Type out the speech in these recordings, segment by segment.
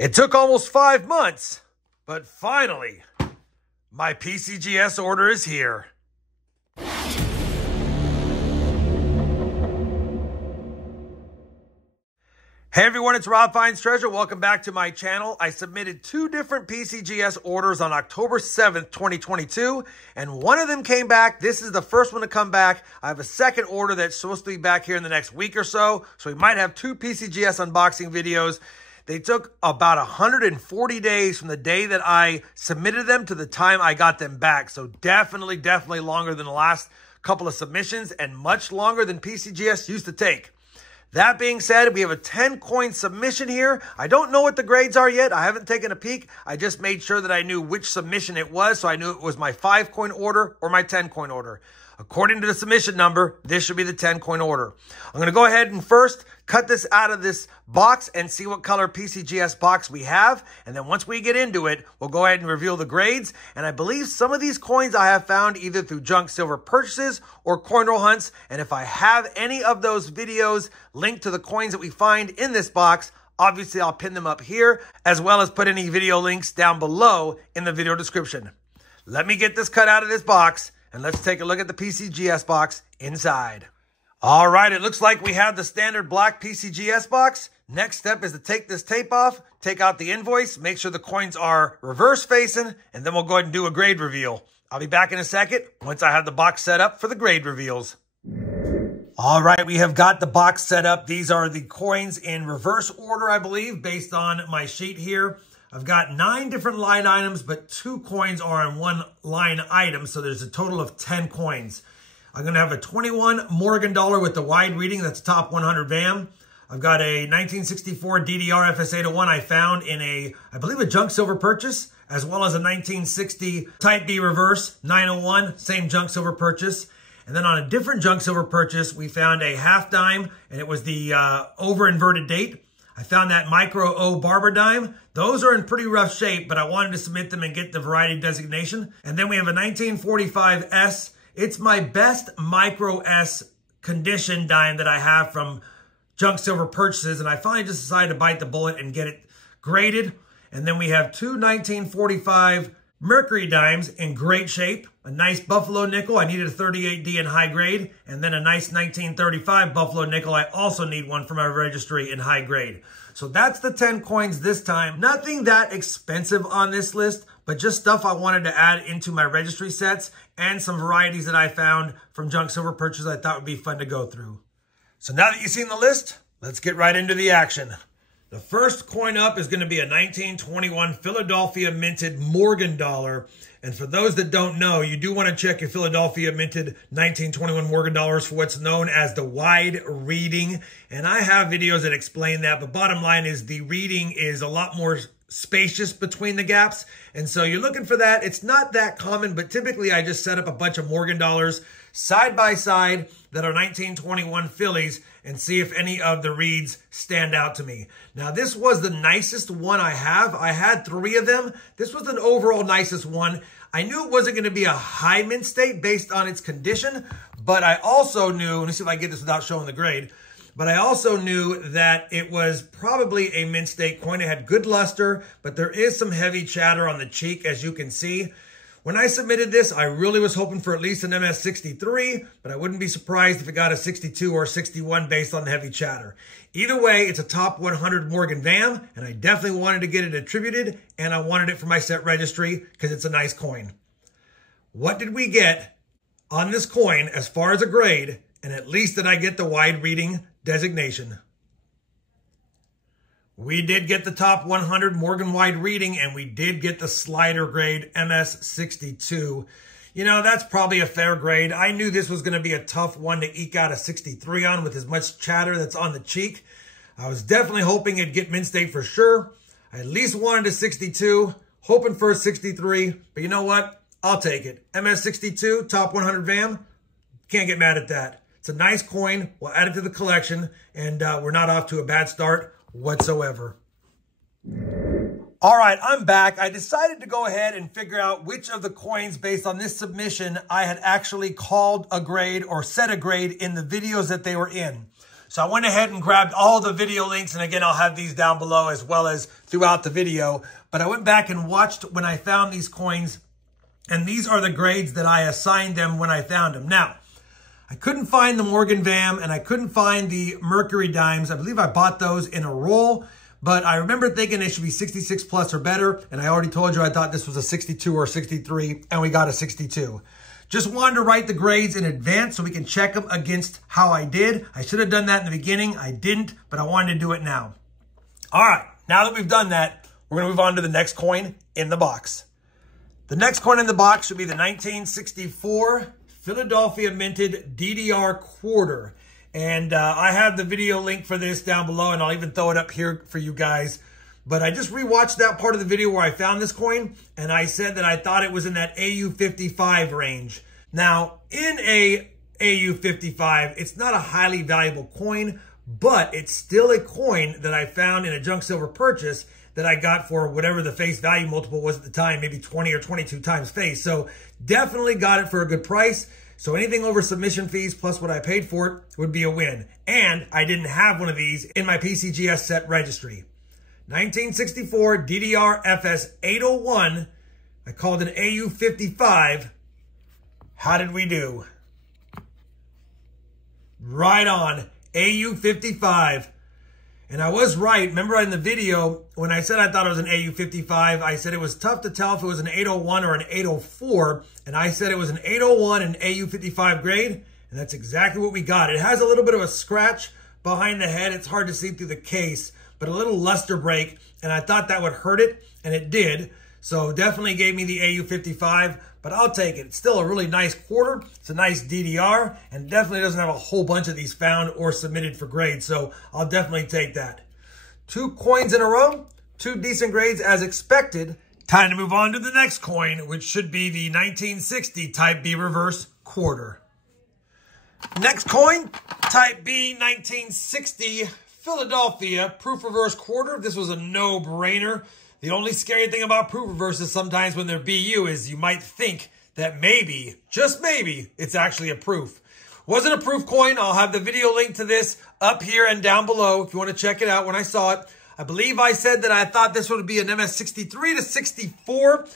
It took almost 5 months, but finally, my PCGS order is here. Hey everyone, it's Rob Finds Treasure. Welcome back to my channel. I submitted 2 different PCGS orders on October 7th, 2022, and one of them came back. This is the first one to come back. I have a second order that's supposed to be back here in the next week or so we might have 2 PCGS unboxing videos. They took about 140 days from the day that I submitted them to the time I got them back. So definitely longer than the last couple of submissions and much longer than PCGS used to take. That being said, we have a 10-coin submission here. I don't know what the grades are yet. I haven't taken a peek. I just made sure that I knew which submission it was, so I knew it was my 5-coin order or my 10-coin order. According to the submission number, this should be the 10-coin order. I'm going to go ahead and first cut this out of this box and see what color PCGS box we have. And then once we get into it, we'll go ahead and reveal the grades. And I believe some of these coins I have found either through junk silver purchases or coin roll hunts. And if I have any of those videos linked to the coins that we find in this box, obviously I'll pin them up here, as well as put any video links down below in the video description. Let me get this cut out of this box, and let's take a look at the PCGS box inside. All right, it looks like we have the standard black PCGS box. Next step is to take this tape off, take out the invoice, make sure the coins are reverse facing, and then we'll go ahead and do a grade reveal. I'll be back in a second once I have the box set up for the grade reveals. All right, we have got the box set up. These are the coins in reverse order, I believe, based on my sheet here. I've got 9 different line items, but 2 coins are in one line item, so there's a total of 10 coins. I'm going to have a 21 Morgan dollar with the wide reading. That's top 100 VAM. I've got a 1964 DDR FS801 I found in I believe a junk silver purchase, as well as a 1960 Type B reverse 901, same junk silver purchase. And then on a different junk silver purchase, we found a half dime, and it was the over inverted date. I found that micro O barber dime. Those are in pretty rough shape, but I wanted to submit them and get the variety designation. And then we have a 1945 S. It's my best micro S condition dime that I have from junk silver purchases. And I finally just decided to bite the bullet and get it graded. And then we have 2 1945 Mercury dimes in great shape. A nice Buffalo nickel. I needed a 38D in high grade. And then a nice 1935 Buffalo nickel. I also need one for my registry in high grade. So that's the 10 coins this time. Nothing that expensive on this list, but just stuff I wanted to add into my registry sets and some varieties that I found from junk silver purchases I thought would be fun to go through. So now that you've seen the list, let's get right into the action. The first coin up is going to be a 1921 Philadelphia minted Morgan dollar. And for those that don't know, you do want to check your Philadelphia minted 1921 Morgan dollars for what's known as the wide reading. And I have videos that explain that, but bottom line is the reading is a lot more spacious between the gaps. And so you're looking for that. It's not that common, but typically I just set up a bunch of Morgan dollars side by side that are 1921 Phillies and see if any of the reads stand out to me. Now, this was the nicest one I have. I had 3 of them. This was an overall nicest one. I knew it wasn't going to be a high mint state based on its condition, but I also knew, let me see if I can get this without showing the grade, but I also knew that it was probably a mint state coin. It had good luster, but there is some heavy chatter on the cheek, as you can see. When I submitted this, I really was hoping for at least an MS63, but I wouldn't be surprised if it got a 62 or 61 based on the heavy chatter. Either way, it's a top 100 Morgan VAM, and I definitely wanted to get it attributed, and I wanted it for my set registry because it's a nice coin. What did we get on this coin as far as a grade, and at least did I get the wide reading designation? We did get the top 100 Morgan wide reading, and we did get the slider grade MS62. You know, that's probably a fair grade. I knew this was going to be a tough one to eke out a 63 on with as much chatter that's on the cheek. I was definitely hoping it'd get mint state for sure. I at least wanted a 62, hoping for a 63, but you know what? I'll take it. MS62, top 100 VAM, can't get mad at that. It's a nice coin. We'll add it to the collection, and we're not off to a bad start whatsoever. All right, I'm back. I decided to go ahead and figure out which of the coins based on this submission I had actually called a grade or set a grade in the videos that they were in. So I went ahead and grabbed all the video links. And again, I'll have these down below as well as throughout the video. But I went back and watched when I found these coins. And these are the grades that I assigned them when I found them. Now, I couldn't find the Morgan VAM and I couldn't find the Mercury Dimes. I believe I bought those in a roll. But I remember thinking they should be 66 plus or better. And I already told you I thought this was a 62 or 63. And we got a 62. Just wanted to write the grades in advance so we can check them against how I did. I should have done that in the beginning. I didn't, but I wanted to do it now. All right, now that we've done that, we're going to move on to the next coin in the box. The next coin in the box should be the 1964 Philadelphia Minted DDR quarter. And I have the video link for this down below, and I'll even throw it up here for you guys. But I just rewatched that part of the video where I found this coin, and I said that I thought it was in that AU55 range. Now, in a AU55, it's not a highly valuable coin, but it's still a coin that I found in a junk silver purchase that I got for whatever the face value multiple was at the time, maybe 20 or 22 times face. So definitely got it for a good price. So anything over submission fees plus what I paid for it would be a win. And I didn't have one of these in my PCGS set registry. 1964 DDR FS 801. I called it AU55. How did we do? Right on. AU55. And I was right. Remember in the video, when I said I thought it was an AU55, I said it was tough to tell if it was an 801 or an 804. And I said it was an 801 and AU55 grade. And that's exactly what we got. It has a little bit of a scratch behind the head. It's hard to see through the case, but a little luster break. And I thought that would hurt it, and it did. So definitely gave me the AU55, but I'll take it. It's still a really nice quarter. It's a nice DDR, and definitely doesn't have a whole bunch of these found or submitted for grade. So I'll definitely take that. 2 coins in a row, 2 decent grades as expected. Time to move on to the next coin, which should be the 1960 Type B reverse quarter. Next coin, Type B 1960 Philadelphia proof reverse quarter. This was a no-brainer. The only scary thing about proof reverse is sometimes when they're BU is you might think that maybe, just maybe, it's actually a proof. Wasn't a proof coin. I'll have the video link to this up here and down below if you want to check it out when I saw it. I believe I said that I thought this would be an MS63 to 64.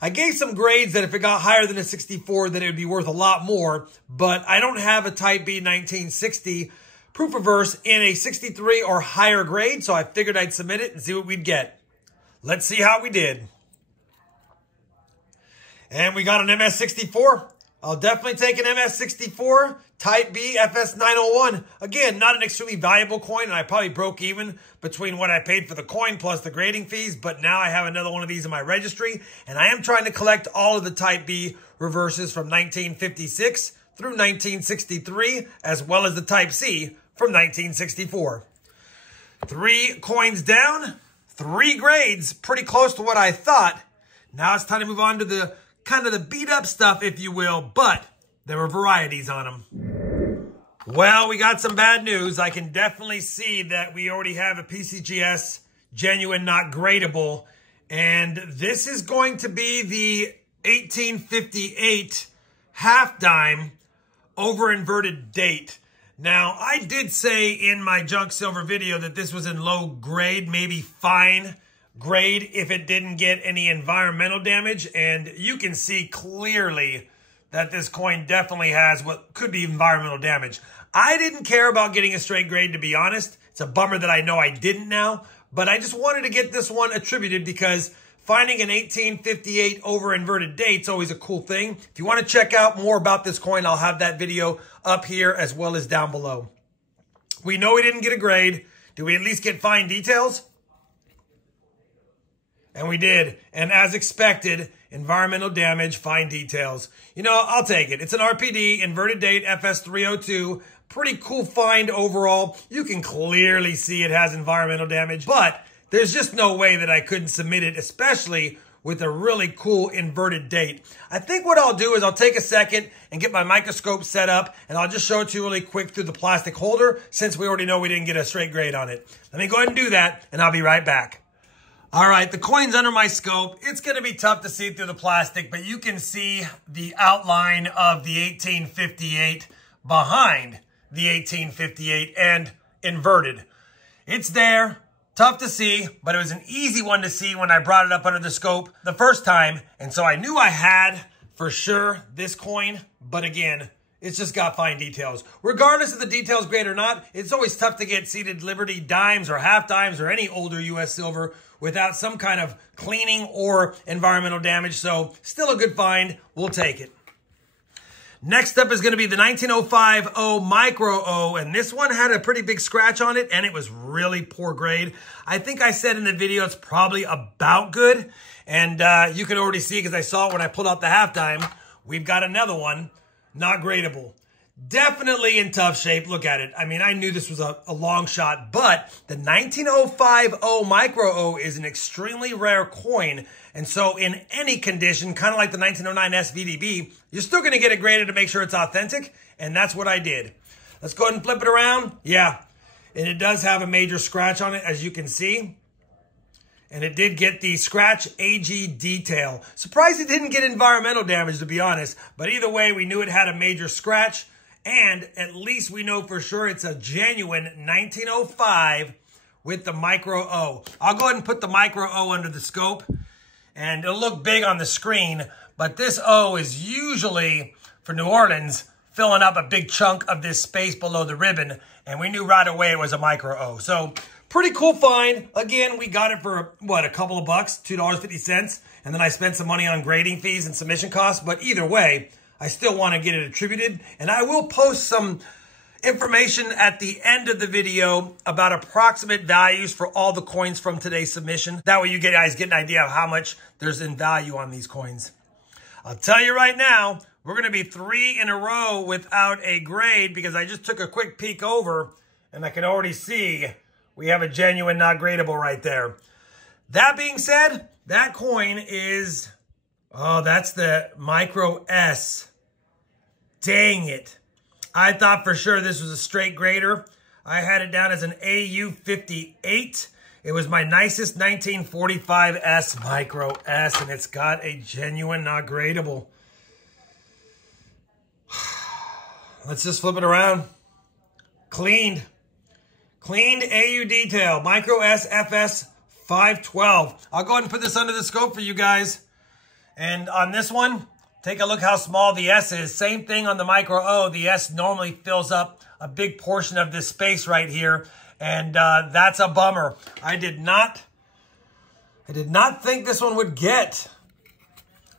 I gave some grades that if it got higher than a 64, that it would be worth a lot more. But I don't have a Type B 1960 proof reverse in a 63 or higher grade, so I figured I'd submit it and see what we'd get. Let's see how we did. And we got an MS64. I'll definitely take an MS64 Type B FS 901. Again, not an extremely valuable coin, and I probably broke even between what I paid for the coin plus the grading fees, but now I have another one of these in my registry, and I am trying to collect all of the Type B reverses from 1956 through 1963, as well as the Type C from 1964. 3 coins down, 3 grades, pretty close to what I thought. Now it's time to move on to the kind of the beat up stuff, if you will, but there were varieties on them. Well, we got some bad news. I can definitely see that we already have a PCGS genuine not gradable, and this is going to be the 1858 half dime over inverted date. Now, I did say in my junk silver video that this was in low grade, maybe fine grade if it didn't get any environmental damage. And you can see clearly that this coin definitely has what could be environmental damage. I didn't care about getting a straight grade, to be honest. It's a bummer that I know I didn't now. But I just wanted to get this one attributed because finding an 1858 over inverted date's always a cool thing. If you want to check out more about this coin, I'll have that video up here as well as down below. We know we didn't get a grade. Did we at least get fine details? And we did. And as expected, environmental damage, fine details. You know, I'll take it. It's an RPD, inverted date, FS302. Pretty cool find overall. You can clearly see it has environmental damage, but there's just no way that I couldn't submit it, especially with a really cool inverted date. I think what I'll do is I'll take a second and get my microscope set up, and I'll just show it to you really quick through the plastic holder since we already know we didn't get a straight grade on it. Let me go ahead and do that, and I'll be right back. All right, the coin's under my scope. It's going to be tough to see through the plastic, but you can see the outline of the 1858 behind the 1858, and inverted. It's there, tough to see, but it was an easy one to see when I brought it up under the scope the first time. And so I knew I had, for sure, this coin. But again, it's just got fine details. Regardless if the detail's great or not, it's always tough to get seated Liberty dimes or half dimes or any older U.S. silver without some kind of cleaning or environmental damage. So still a good find. We'll take it. Next up is going to be the 1905 O Micro O, and this one had a pretty big scratch on it, and it was really poor grade. I think I said in the video it's probably about good, and you can already see because I saw it when I pulled out the half dime. We've got another one, not gradable. Definitely in tough shape. Look at it. I mean, I knew this was a long shot, but the 1905 O Micro O is an extremely rare coin. And so in any condition, kind of like the 1909 SVDB, you're still going to get it graded to make sure it's authentic. And that's what I did. Let's go ahead and flip it around. Yeah. And it does have a major scratch on it, as you can see. And it did get the scratch AG detail. Surprised it didn't get environmental damage, to be honest. But either way, we knew it had a major scratch. And at least we know for sure it's a genuine 1905 with the Micro O. I'll go ahead and put the Micro O under the scope. And it'll look big on the screen. But this O is usually, for New Orleans, filling up a big chunk of this space below the ribbon. And we knew right away it was a Micro O. So pretty cool find. Again, we got it for, what, a couple of bucks, $2.50. And then I spent some money on grading fees and submission costs. But either way, I still want to get it attributed. And I will post some information at the end of the video about approximate values for all the coins from today's submission. That way you guys get an idea of how much there's in value on these coins. I'll tell you right now, we're going to be 3 in a row without a grade because I just took a quick peek over and I can already see we have a genuine not gradable right there. That being said, that coin is, oh, that's the Micro S. Dang it. I thought for sure this was a straight grader. I had it down as an AU58. It was my nicest 1945 S Micro S, and it's got a genuine not gradable. Let's just flip it around. Cleaned. Cleaned AU detail. Micro S FS 512. I'll go ahead and put this under the scope for you guys. And on this one, take a look how small the S is. Same thing on the Micro O. The S normally fills up a big portion of this space right here. And that's a bummer. I did not think this one would get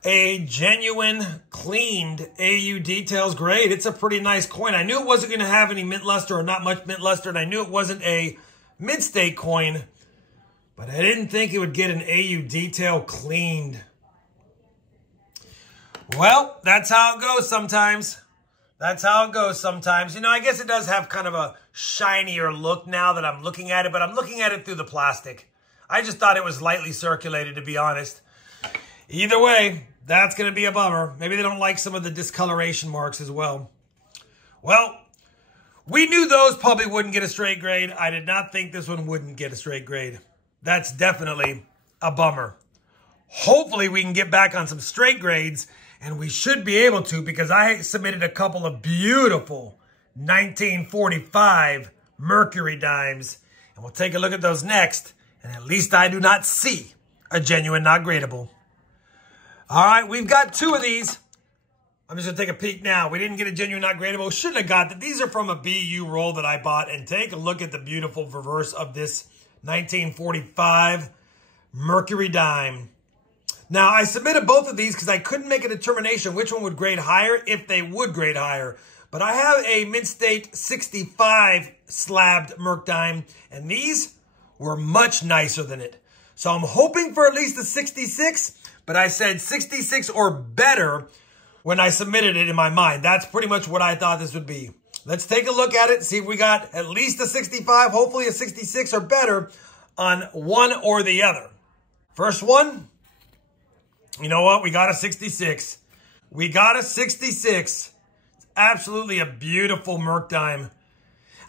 a genuine cleaned AU details grade. It's a pretty nice coin. I knew it wasn't going to have any mint luster or not much mint luster. And I knew it wasn't a mid-state coin. But I didn't think it would get an AU detail cleaned. Well, that's how it goes sometimes. That's how it goes sometimes. You know, I guess it does have kind of a shinier look now that I'm looking at it, but I'm looking at it through the plastic. I just thought it was lightly circulated, to be honest. Either way, that's going to be a bummer. Maybe they don't like some of the discoloration marks as well. Well, we knew those probably wouldn't get a straight grade. I did not think this one wouldn't get a straight grade. That's definitely a bummer. Hopefully we can get back on some straight grades. And we should be able to because I submitted a couple of beautiful 1945 Mercury dimes. And we'll take a look at those next. And at least I do not see a genuine not gradable. All right, we've got 2 of these. I'm just going to take a peek now. We didn't get a genuine not gradable. Shouldn't have got that. These are from a BU roll that I bought. And take a look at the beautiful reverse of this 1945 Mercury dime. Now, I submitted both of these because I couldn't make a determination which one would grade higher if they would grade higher. But I have a Mid-State 65 slabbed Merc dime, and these were much nicer than it. So I'm hoping for at least a 66, but I said 66 or better when I submitted it in my mind. That's pretty much what I thought this would be. Let's take a look at it, see if we got at least a 65, hopefully a 66 or better on one or the other. First one. You know what? We got a 66. We got a 66. It's absolutely a beautiful Merc dime.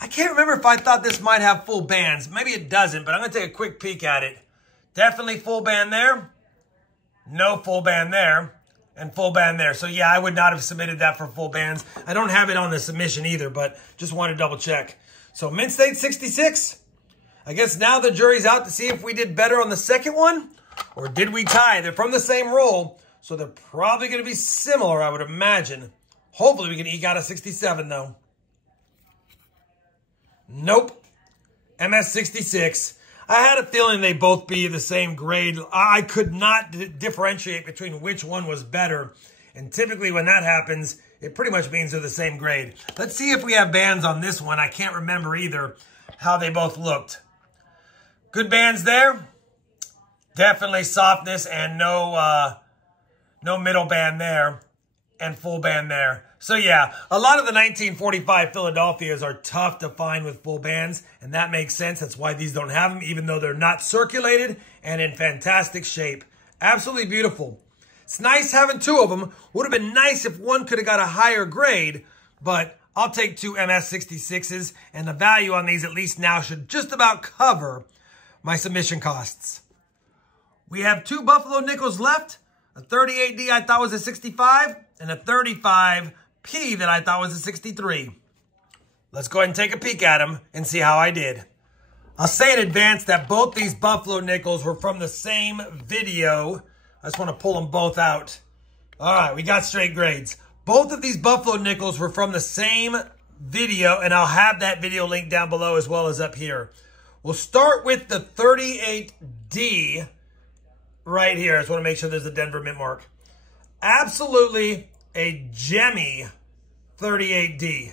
I can't remember if I thought this might have full bands. Maybe it doesn't, but I'm going to take a quick peek at it. Definitely full band there. No full band there. And full band there. So yeah, I would not have submitted that for full bands. I don't have it on the submission either, but just want to double check. So Mint State 66. I guess now the jury's out to see if we did better on the second one or did we tie. They're from the same roll, so they're probably going to be similar, I would imagine. Hopefully we can eke out a 67 though. Nope. MS 66. I had a feeling they'd both be the same grade. I could not differentiate between which one was better. And typically when that happens, it pretty much means they're the same grade. Let's see if we have bands on this one. I can't remember either how they both looked. Good bands there. Definitely softness and no middle band there and full band there. So yeah, a lot of the 1945 Philadelphias are tough to find with full bands, and that makes sense. That's why these don't have them, even though they're not circulated and in fantastic shape. Absolutely beautiful. It's nice having two of them. Would have been nice if one could have got a higher grade, but I'll take two MS66s, and the value on these at least now should just about cover my submission costs. We have two Buffalo Nickels left. A 38D I thought was a 65, and a 35P that I thought was a 63. Let's go ahead and take a peek at them and see how I did. I'll say in advance that both these Buffalo Nickels were from the same video. I just want to pull them both out. All right, we got straight grades. Both of these Buffalo Nickels were from the same video, and I'll have that video linked down below as well as up here. We'll start with the 38D right here. I just want to make sure there's a Denver Mint mark. Absolutely a gemmy 38D.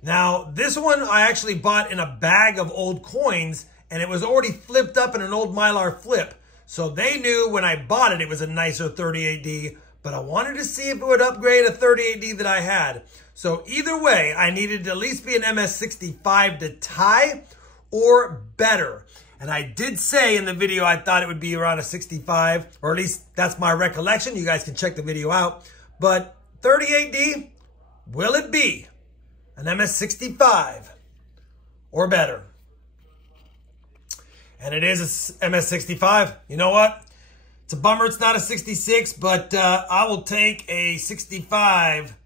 Now, this one I actually bought in a bag of old coins, and it was already flipped up in an old Mylar flip. So they knew when I bought it, it was a nicer 38D, but I wanted to see if it would upgrade a 38D that I had. So either way, I needed to at least be an MS65 to tie or better. And I did say in the video I thought it would be around a 65, or at least that's my recollection. You guys can check the video out. But 38D, will it be an MS65 or better? And it is a MS65. You know what? It's a bummer it's not a 66, but I will take a 65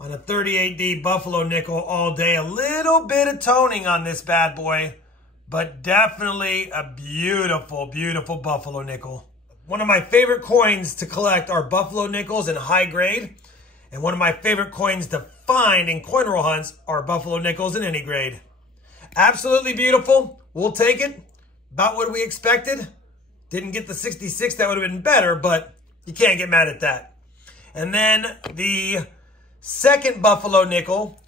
on a 38D Buffalo Nickel all day. A little bit of toning on this bad boy, but definitely a beautiful, beautiful Buffalo Nickel. One of my favorite coins to collect are Buffalo Nickels in high grade. And one of my favorite coins to find in coin roll hunts are Buffalo Nickels in any grade. Absolutely beautiful. We'll take it. About what we expected. Didn't get the 66. That would have been better, but you can't get mad at that. And then the second Buffalo Nickel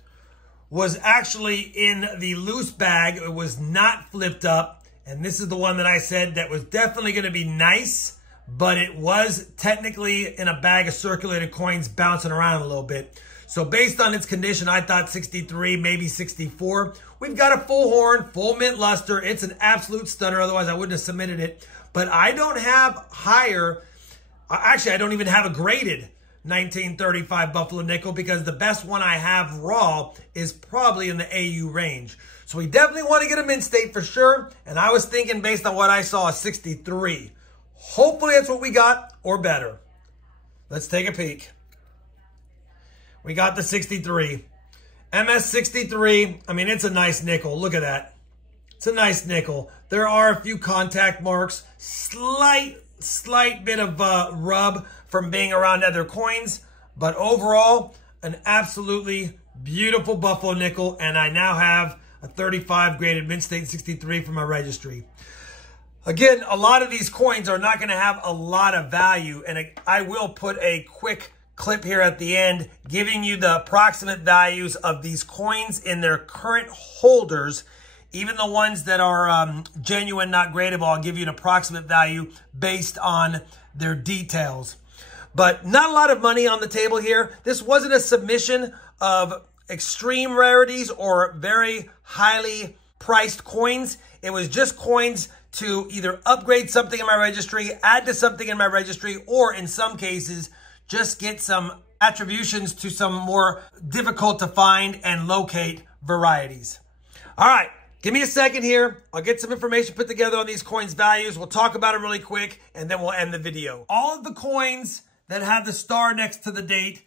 was actually in the loose bag. It was not flipped up. And this is the one that I said that was definitely going to be nice, but it was technically in a bag of circulated coins bouncing around a little bit. So based on its condition, I thought 63, maybe 64. We've got a full horn, full mint luster. It's an absolute stunner. Otherwise, I wouldn't have submitted it. But I don't have higher. Actually, I don't even have a graded 1935 Buffalo Nickel because the best one I have raw is probably in the AU range. So we definitely want to get a Mint State for sure. And I was thinking based on what I saw, a 63. Hopefully that's what we got or better. Let's take a peek. We got the 63. MS63, I mean, it's a nice nickel. Look at that. It's a nice nickel. There are a few contact marks. Slight bit of rub from being around other coins. But overall, an absolutely beautiful Buffalo Nickel. And I now have a 35 graded Mint State 63 for my registry. Again, a lot of these coins are not going to have a lot of value. And I will put a quick clip here at the end giving you the approximate values of these coins in their current holders. Even the ones that are genuine, not gradable, I'll give you an approximate value based on their details. But not a lot of money on the table here. This wasn't a submission of extreme rarities or very highly priced coins. It was just coins to either upgrade something in my registry, add to something in my registry, or in some cases, just get some attributions to some more difficult to find and locate varieties. All right, give me a second here. I'll get some information put together on these coins' values. We'll talk about them really quick, and then we'll end the video. All of the coins that have the star next to the date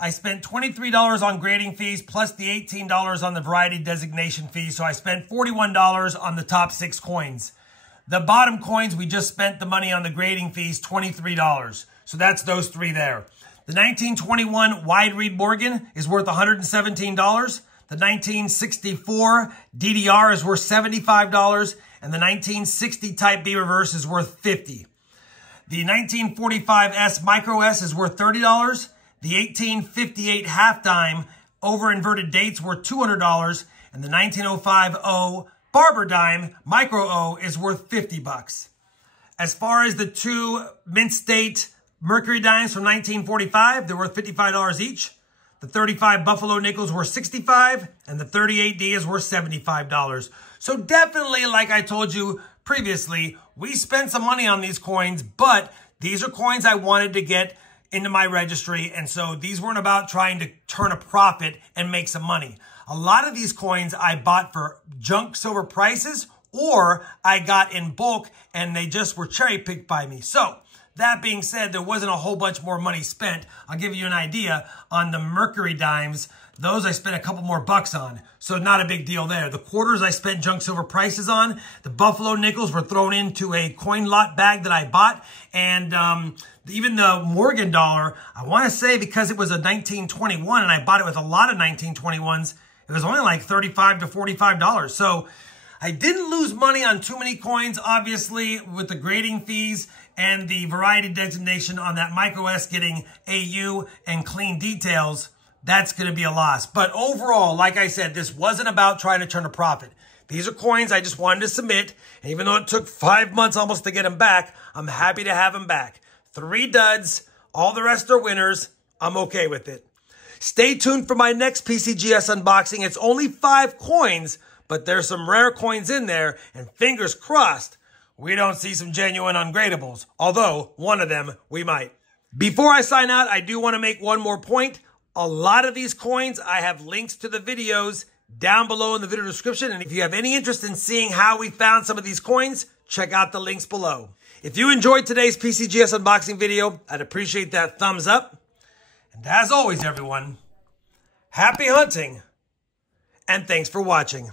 I spent $23 on grading fees plus the $18 on the variety designation fee. So I spent $41 on the top 6 coins. The bottom coins, we just spent the money on the grading fees, $23. So that's those 3 there. The 1921 Wide Reed Morgan is worth $117. The 1964 DDR is worth $75. And the 1960 Type B Reverse is worth $50. The 1945S Micro S is worth $30. The 1858 Half Dime over inverted dates worth $200. And the 1905 O Barber Dime Micro O is worth $50. As far as the 2 Mint State Mercury Dimes from 1945, they're worth $55 each. The 35 Buffalo Nickels were $65, and the 38D is worth $75. So definitely, like I told you previously, we spent some money on these coins, but these are coins I wanted to get into my registry, and so these weren't about trying to turn a profit and make some money. A lot of these coins I bought for junk silver prices, or I got in bulk, and they just were cherry-picked by me. So that being said, there wasn't a whole bunch more money spent. I'll give you an idea on the Mercury Dimes. Those I spent a couple more bucks on, so not a big deal there. The quarters I spent junk silver prices on. The Buffalo Nickels were thrown into a coin lot bag that I bought. And even the Morgan dollar, I want to say because it was a 1921 and I bought it with a lot of 1921s, it was only like $35 to $45. So I didn't lose money on too many coins, obviously, with the grading fees and the variety designation on that Micro S getting AU and clean details. That's going to be a loss. But overall, like I said, this wasn't about trying to turn a profit. These are coins I just wanted to submit. And even though it took 5 months almost to get them back, I'm happy to have them back. 3 duds, all the rest are winners. I'm okay with it. Stay tuned for my next PCGS unboxing. It's only 5 coins, but there's some rare coins in there. And fingers crossed, we don't see some genuine ungradables. Although, one of them, we might. Before I sign out, I do want to make one more point. A lot of these coins, I have links to the videos down below in the video description. And if you have any interest in seeing how we found some of these coins, check out the links below. If you enjoyed today's PCGS unboxing video, I'd appreciate that thumbs up. And as always, everyone, happy hunting and thanks for watching.